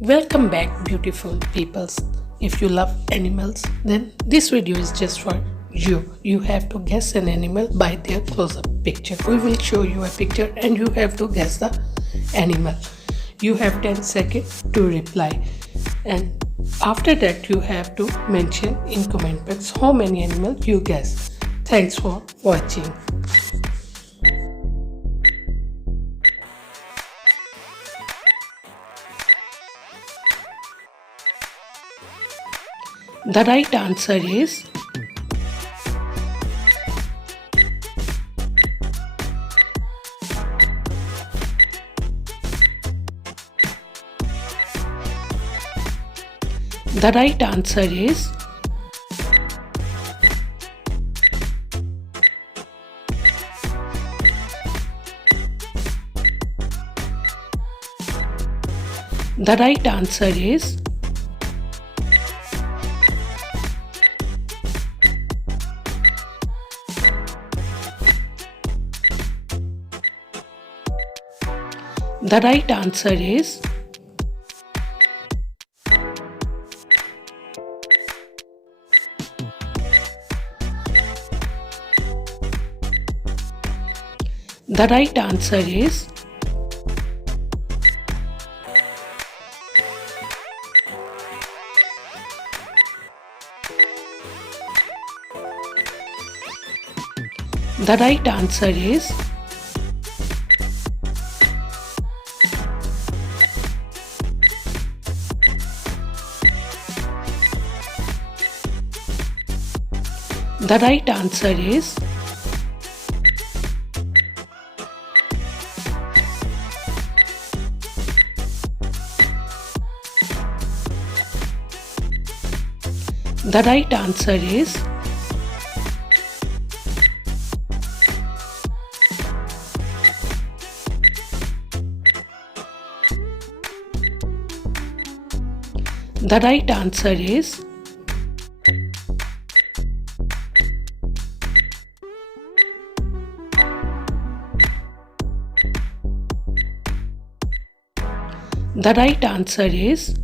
Welcome back, beautiful peoples. If you love animals, then this video is just for you. You have to guess an animal by their close-up picture. We will show you a picture and you have to guess the animal. You have 10 seconds to reply, and after that you have to mention in comment box how many animals you guess. Thanks for watching. The right answer is the right answer is the right answer is the right answer is the right answer is the right answer is the right answer is the right answer is the right answer is the right answer is